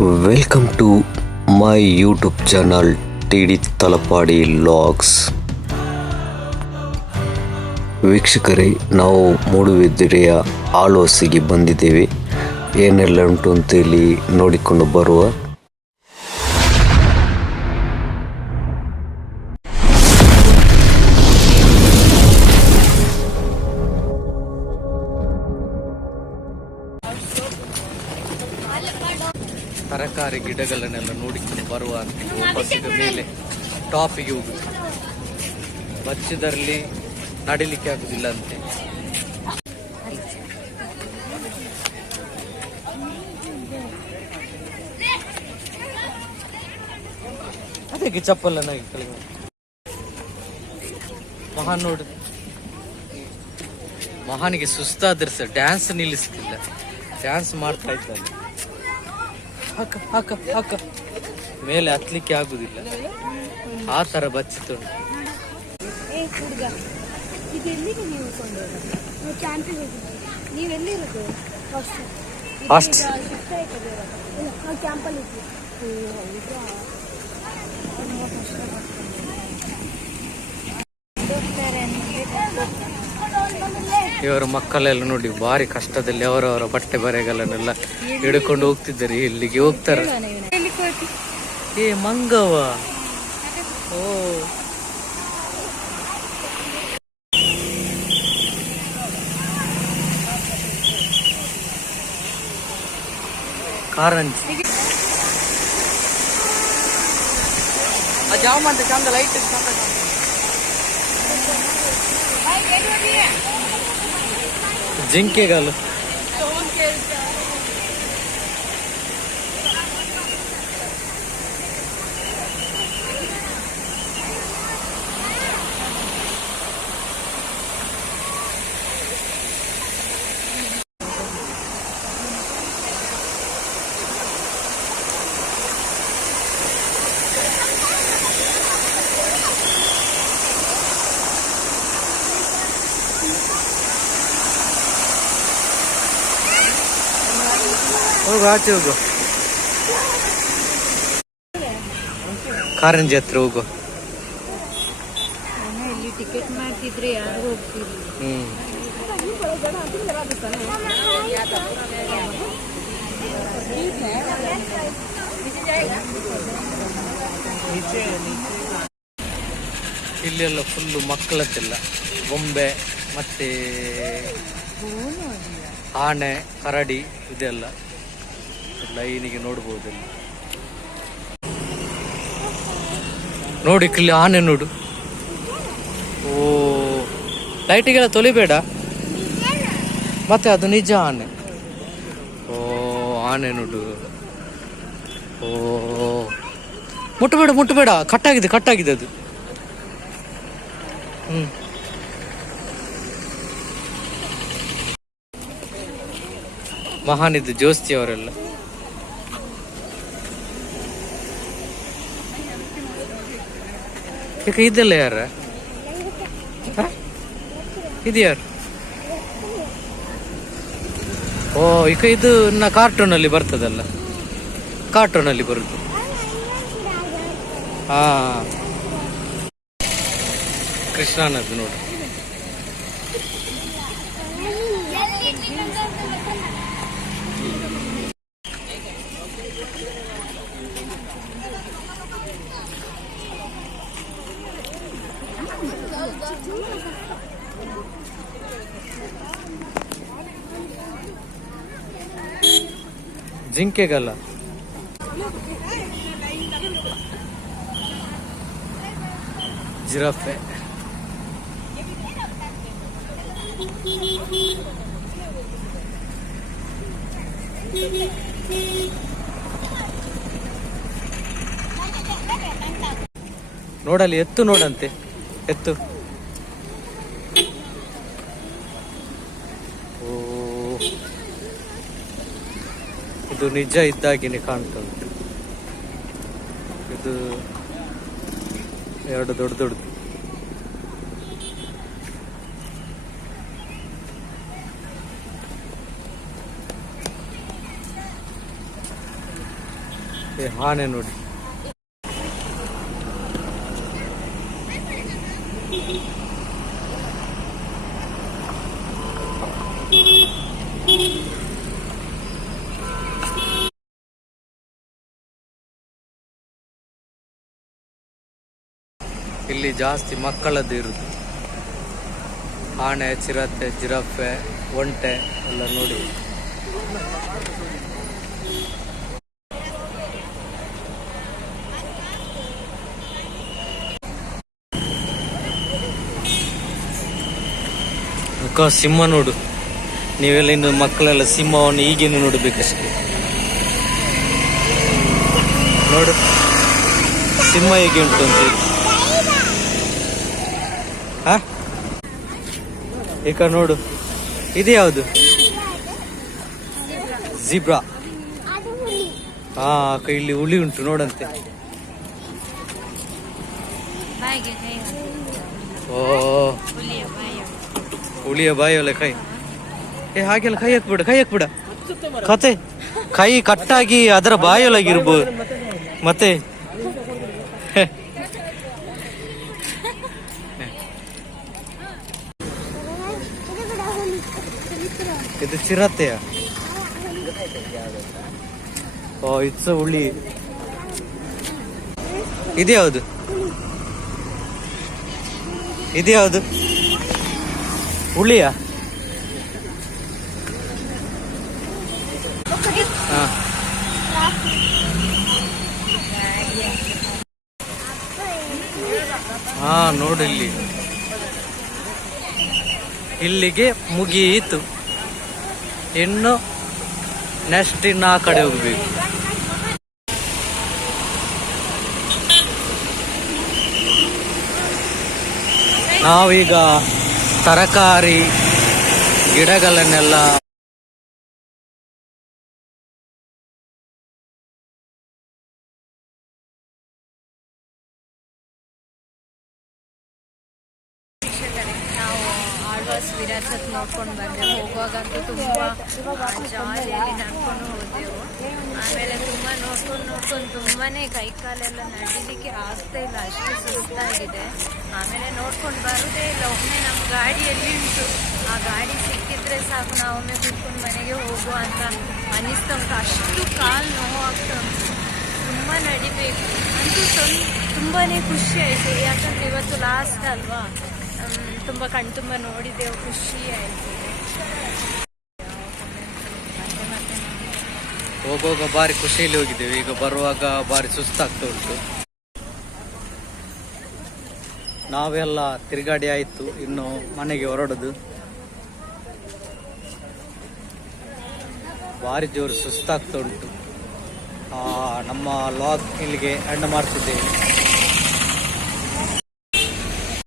Welcome to my YouTube channel T D Talapady vlogs ವೀಕ್ಷಕರೇ, ನಾವು ಮೂಡುಬಿದಿರೆಯ ಆಲೋಸಿಗೆ ಬಂದಿದ್ದೇವೆ. ಏನೆಲ್ಲ ಉಂಟು ಅಂತೇಳಿ ನೋಡಿಕೊಂಡು ಬರುವ ತರಕಾರಿ ಗಿಡಗಳನ್ನೆಲ್ಲ ನೋಡಿಕೊಂಡು ಬರುವ ವಾಪಸ್ಸಿಗ ಮೇಲೆ ಟಾಪಿಗೆ ಹೋಗುದು ಬಚ್ಚಿದರಲ್ಲಿ ನಡಿಲಿಕ್ಕೆ ಆಗುದಿಲ್ಲ ಅಂತೆ. ಅದಕ್ಕೆ ಕೆಳಗೆ ಮಹಾನ್ ನೋಡು. ಮಹಾನಿಗೆ ಸುಸ್ತಾದ್ರೆ ಸರ್ ಡ್ಯಾನ್ಸ್ ನಿಲ್ಲಿಸ್ತಿಲ್ಲ. ಡ್ಯಾನ್ಸ್ ಮಾಡ್ತಾ ಇದ್ದಾನೆ. ಹಾಕ ಹಾಕ ಹಾಕ. ಮೇಲೆ ಹತ್ಲಿಕ್ಕೆ ಆಗುದಿಲ್ಲ. ಆ ತರ ಬಚ್ಚಿತುಂಟು ಎಲ್ಲಿರೋದು? ಫಸ್ಟ್ ಕ್ಯಾಂಪಲ್ಲಿ ಇದ್ವಿ ಓ ಹೌದಾ ತುಂಬ ಕಷ್ಟ ಇವರ ಮಕ್ಕಳೆಲ್ಲ ನೋಡಿ ಭಾರಿ ಕಷ್ಟದಲ್ಲಿ ಅವರವರ ಬಟ್ಟೆ ಬರೆಗಳನ್ನೆಲ್ಲ ಹಿಡ್ಕೊಂಡು ಹೋಗ್ತಿದ್ದಾರೆ. ಇಲ್ಲಿಗೆ ಹೋಗ್ತಾರೆ? ಏ ಮಂಗವ ಓ. ಕಾರಂಜಿ. ಜಾಮ್ ಅಂತ ಚಂದ ಲೈಟ್ जिंक के गल ಹೋಗು ಆಚೆ ಹೋಗು. ಕಾರಂಜಿ ಹತ್ರ ಹೋಗು. ಟಿಕೆಟ್ ಮಾಡ್ತಿದ್ರೆ ಯಾರು ಇಲ್ಲೆಲ್ಲ ಫುಲ್ಲು ಮಕ್ಕಳದ್ದೆಲ್ಲ. ಗೊಂಬೆ ಮತ್ತೆ ಆನೆ ಕರಡಿ ಇದೆಲ್ಲ. ಲೈನಿಗೆ ನೋಡ್ಬೋದು ನೋಡಿ ಇಲ್ಲಿ ಆನೆ ನೋಡು. ಓ, ಲೈಟಿಗೆಲ್ಲ ತೊಲಿಬೇಡ. ಮತ್ತೆ ಅದು ನಿಜ ಆನೆ. ಓ, ಆನೆ ನೋಡು. ಓ ಮುಟ್ಟಬೇಡ ಮುಟ್ಟಬೇಡ ಕಟ್ಟಾಗಿದೆ ಕಟ್ಟಾಗಿದೆ ಅದು. ಹ್ಮ್. ಮಹಾನಿದ್ದು ಜೋಸ್ತಿ ಅವರೆಲ್ಲ. ಈಗ ಇದೆಲ್ಲ ಯಾರ? ಇದ್ಯಾರು? ಇದು ಯಾರು ಓ, ಈಗ ಇದು ಇನ್ನ ಕಾರ್ಟೂನ್ ಅಲ್ಲಿ ಬರ್ತದಲ್ಲ. ಕಾರ್ಟೂನ್ ಅಲ್ಲಿ ಬರುದು. ಹಾ. ಕೃಷ್ಣನದ್ದು ನೋಡು. ಜಿಂಕೆಗಲ್ಲ. ಜಿರಾಫೆ. ನೋಡಲಿ ಎತ್ತು ನೋಡಂತೆ. ಎತ್ತು. ಇದು ನಿಜ ಇದ್ದಾಗಿನೇ ಕಾಣ್ತಾ ಉಂಟು ಇದು ಎರಡು ದೊಡ್ಡ ದೊಡ್ಡದು ಆನೆ ನೋಡಿ. ಇಲ್ಲಿ ಜಾಸ್ತಿ ಮಕ್ಕಳದ್ದು ಇರುದು. ಆನೆ ಚಿರತೆ, ಜಿರಾಫೆ, ಒಂಟೆ ಎಲ್ಲ ನೋಡಿ. ಅಕ್ಕ, ಸಿಂಹ ನೋಡು. ನೀವೆಲ್ಲ ಇನ್ನು ಮಕ್ಕಳೆಲ್ಲ ಸಿಂಹವನ್ನು ಈಗಿನ ನೋಡಬೇಕಷ್ಟೇ. ನೋಡು. ಸಿಂಹ ಹೇಗೆ ಉಂಟು ಅಂತ ಹೇಳಿ. ಹ ಈಗ ನೋಡು. ಇದು ಯಾವುದು? ಜಿಬ್ರಾ ಹಾ ಇಲ್ಲಿ ಹುಲಿ ಉಂಟು ನೋಡಂತೆ. ಓ. ಹುಲಿಯ ಬಾಯಲ್ಲ ಕೈ. ಏ ಹಾಗೆಲ್ಲ ಕೈ ಹಾಕ್ಬಿಡ ಕೈ ಹಾಕ್ಬಿಡ. ಕತೆ. ಕೈ ಕಟ್ಟಾಗಿ ಅದರ ಬಾಯೊಳಗಿರ್ಬೋದು ಮತ್ತೆ. ಇದು ಚಿರತೆಯ ಓ ಇಟ್ಸ್ ಹುಳಿ. ಇದು ಯಾವುದು? ಇದು ಯಾವುದು? ಹುಳಿಯ? ಹಾ. ನೋಡಿ ಇಲ್ಲಿ ಇಲ್ಲಿಗೆ ಮುಗಿಯಿತು. ಇನ್ನು ನೆಕ್ಸ್ಟ್ ಇನ್ನು ಆ ಕಡೆ ಹೋಗ್ಬೇಕು. ನಾವೀಗ ತರಕಾರಿ ಗಿಡಗಳನ್ನೆಲ್ಲ ವಿರಾಸತ್ ನೋಡ್ಕೊಂಡು ಬಂದೆ. ಹೋಗುವಾಗಂತೂ ತುಂಬ ಜಾಲಿಯಲ್ಲಿ ನಡ್ಕೊಂಡು ಹೋದೆವು. ಆಮೇಲೆ ತುಂಬ ನೋಡ್ಕೊಂಡು ನೋಡ್ಕೊಂಡು ತುಂಬಾನೇ ಕೈ ಕಾಲೆಲ್ಲ ನಡೀಲಿಕ್ಕೆ ಆಗ್ತಾ ಇಲ್ಲ. ಅಷ್ಟು ಸುಸ್ತಾಗಿದೆ. ಆಮೇಲೆ ನೋಡ್ಕೊಂಡು ಬರೋದೇ ಇಲ್ಲ. ಒಮ್ಮೆ ನಮ್ಮ ಗಾಡಿಯಲ್ಲಿ ಉಂಟು? ಆ ಗಾಡಿ ಸಿಕ್ಕಿದ್ರೆ ಸಾಕು, ನಾವು ಒಮ್ಮೆ ಕೂತ್ಕೊಂಡು ಮನೆಗೆ ಹೋಗುವ ಅಂತ ಅನಿಸ್ತಾ ಉಂಟು. ಅಷ್ಟು ಕಾಲು ನೋವಾಗ್ತಾ ಉಂಟು. ತುಂಬ ನಡಿಬೇಕು. ಅಂತೂ ತೊನ್ ತುಂಬಾ ಖುಷಿ ಆಯಿತು. ಯಾಕಂದರೆ ಇವತ್ತು ಲಾಸ್ಟ್ ಅಲ್ವಾ? ತುಂಬ ಕಣ್ ತುಂಬ ನೋಡಿದೆವು ಖುಷಿ ಆಯ್ತು. ಹೋಗುವಾಗ ಬಾರಿ ಖುಷಿಯಲ್ಲಿ ಹೋಗಿದ್ದೇವೆ. ಈಗ ಬರುವಾಗ ಬಾರಿ ಸುಸ್ತಾಗ್ತಾ ಉಂಟು. ನಾವೆಲ್ಲ ತಿರುಗಾಡಿ ಆಯ್ತು. ಇನ್ನು ಮನೆಗೆ ಹೊರಡುದು. ಭಾರಿ ಜೋರು ಸುಸ್ತಾಗ್ತಾ ಉಂಟು. ನಮ್ಮ ಲಾಗ್ ಇಲ್ಲಿಗೆ ಎಂಡ್ ಮಾಡ್ತಿದ್ದೇವೆ.